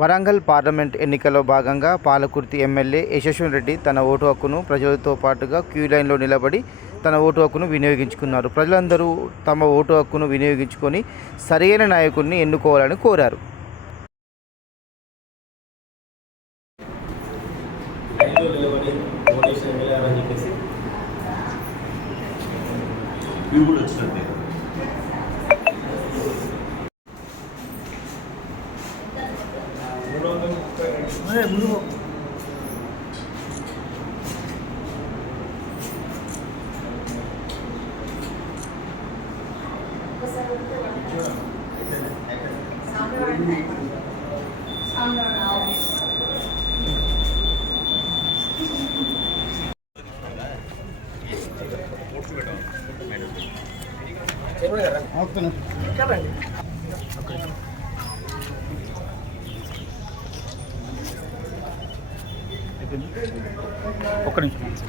Warangal parliament ఎన్నికల్లో భాగంగా Palakurthi MLA యశస్విని రెడ్డి తన ఓటు హక్కును ప్రజలతో పాటుగా క్యూ లైన్లో నిలబడి తన ఓటు హక్కును వినియోగించుకున్నారు. ప్రజలందరూ తమ ఓటు హక్కును వినియోగించుకొని సరైన నాయకుడిని ఎన్నుకోవాలని కోరారు. ఒక్క నిమిషం.